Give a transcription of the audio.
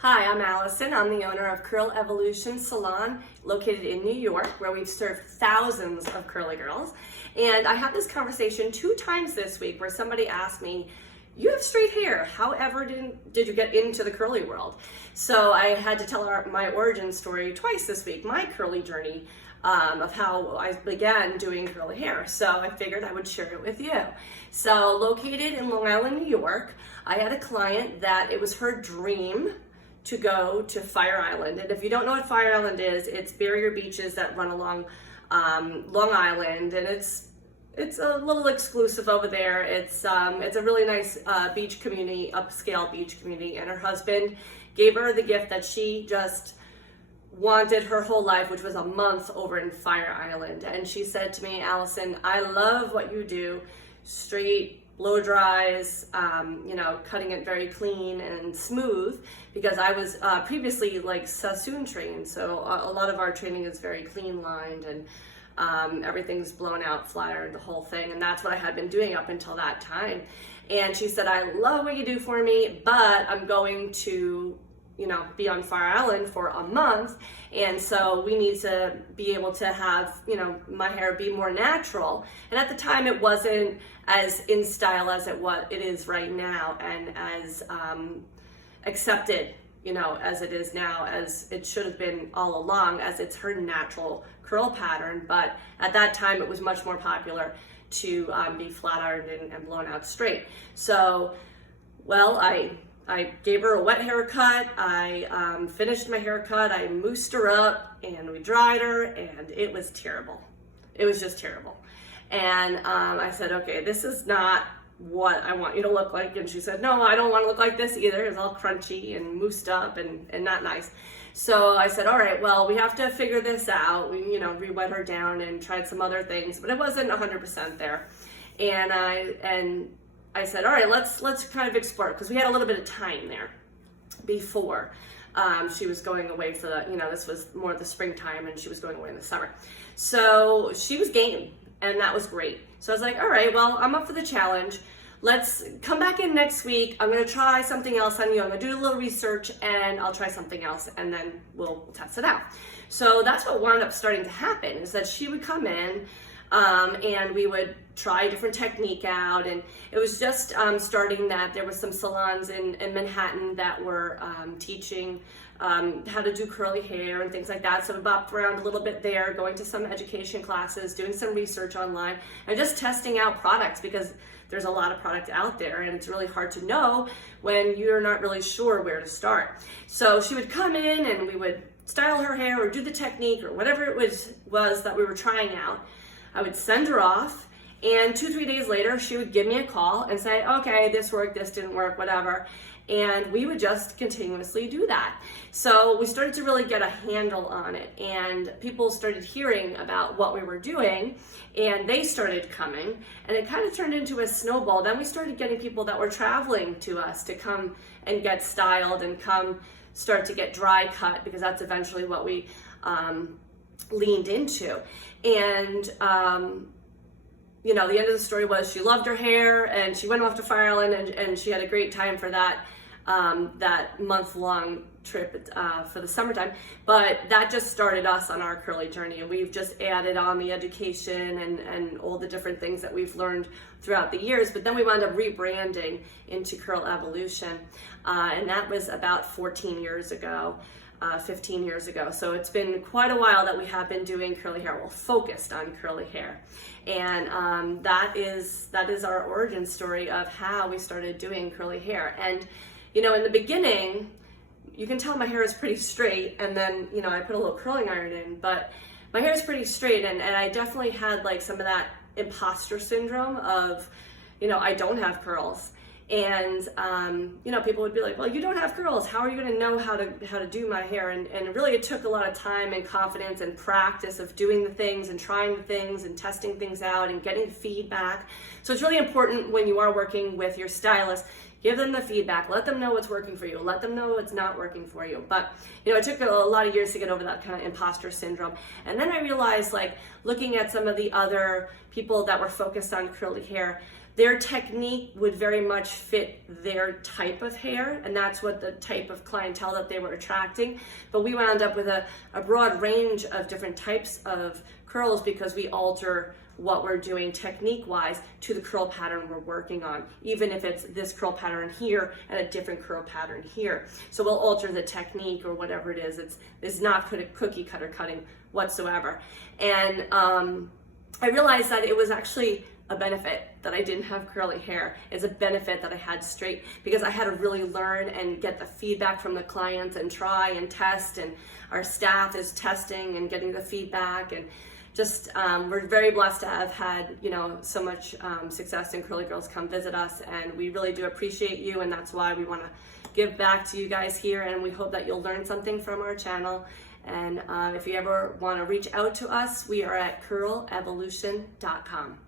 Hi, I'm Allison. I'm the owner of Curl Evolution Salon located in New York, where we've served thousands of curly girls. And I had this conversation 2 times this week where somebody asked me, you have straight hair, however did you get into the curly world? So I had to tell my origin story twice this week, my curly journey of how I began doing curly hair. So I figured I would share it with you. So located in Long Island, New York, I had a client that it was her dream to go to Fire Island. And if you don't know what Fire Island is, it's barrier beaches that run along Long Island, and it's a little exclusive over there. It's a really nice beach community, upscale beach community, and her husband gave her the gift that she just wanted her whole life, which was a month over in Fire Island. And she said to me, Allison, I love what you do, straight blow dries, cutting it very clean and smooth, because I was previously like Sassoon trained, so a lot of our training is very clean lined and everything's blown out, flattered, the whole thing, and that's what I had been doing up until that time. And she said, I love what you do for me, but I'm going to be on Fire Island for a month, and so we need to be able to have my hair be more natural. And at the time it wasn't as in style as it is right now, and as accepted as it is now, as it should have been all along, as it's her natural curl pattern. But at that time it was much more popular to be flat ironed and blown out straight. So I gave her a wet haircut. I finished my haircut. I moosed her up and we dried her, and it was terrible. It was just terrible. And I said, okay, this is not what I want you to look like. And she said, no, I don't want to look like this either. It's all crunchy and moosed up and not nice. So I said, all right, well, we have to figure this out. We, re-wet her down and tried some other things, but it wasn't 100% there. And I said, all right, let's kind of explore, because we had a little bit of time there before she was going away for this was more the springtime, and she was going away in the summer. So she was game, and that was great. So I was like, all right, well, I'm up for the challenge. Let's come back in next week. I'm gonna try something else on you. I'm gonna do a little research, and I'll try something else, and then we'll test it out. So that's what wound up starting to happen, is that she would come in, and we would try a different technique out. And it was just starting that there was some salons in Manhattan that were teaching how to do curly hair and things like that. So I bopped around a little bit there, going to some education classes, doing some research online, and just testing out products, because there's a lot of product out there and it's really hard to know when you're not really sure where to start. So she would come in and we would style her hair or do the technique or whatever it was that we were trying out. I would send her off, and 2-3 days later, she would give me a call and say, okay, this worked, this didn't work, whatever. And we would just continuously do that. So we started to really get a handle on it, and people started hearing about what we were doing, and they started coming, and it kind of turned into a snowball. Then we started getting people that were traveling to us to come and get styled and come start to get dry cut, because that's eventually what we leaned into. And the end of the story was she loved her hair, and she went off to Fire Island, and she had a great time for that month-long trip for the summertime. But that just started us on our curly journey, and we've just added on the education and all the different things that we've learned throughout the years. But then we wound up rebranding into Curl Evolution, and that was about 14 years ago. 15 years ago. So it's been quite a while that we have been doing curly hair, well, focused on curly hair. And that is our origin story of how we started doing curly hair. And in the beginning, you can tell my hair is pretty straight, and then I put a little curling iron in, but my hair is pretty straight, and I definitely had like some of that imposter syndrome of I don't have curls. And people would be like, well, you don't have curls, how are you going to know how to do my hair? And really it took a lot of time and confidence and practice of doing the things and trying the things and testing things out and getting feedback. So it's really important when you are working with your stylist, give them the feedback, let them know what's working for you, let them know what's not working for you. But it took a lot of years to get over that kind of imposter syndrome. And then I realized, like, looking at some of the other people that were focused on curly hair, their technique would very much fit their type of hair, and that's what the type of clientele that they were attracting. But we wound up with a broad range of different types of curls because we alter what we're doing technique-wise to the curl pattern we're working on, even if it's this curl pattern here and a different curl pattern here. So we'll alter the technique or whatever it is. It's not cookie cutter cutting whatsoever. And I realized that it was actually a benefit that I didn't have curly hair. It's a benefit that I had straight, because I had to really learn and get the feedback from the clients and try and test, and our staff is testing and getting the feedback, and just we're very blessed to have had, you know, so much success, and curly girls come visit us, and we really do appreciate you, and that's why we want to give back to you guys here, and we hope that you'll learn something from our channel. And if you ever want to reach out to us, we are at curlevolution.com.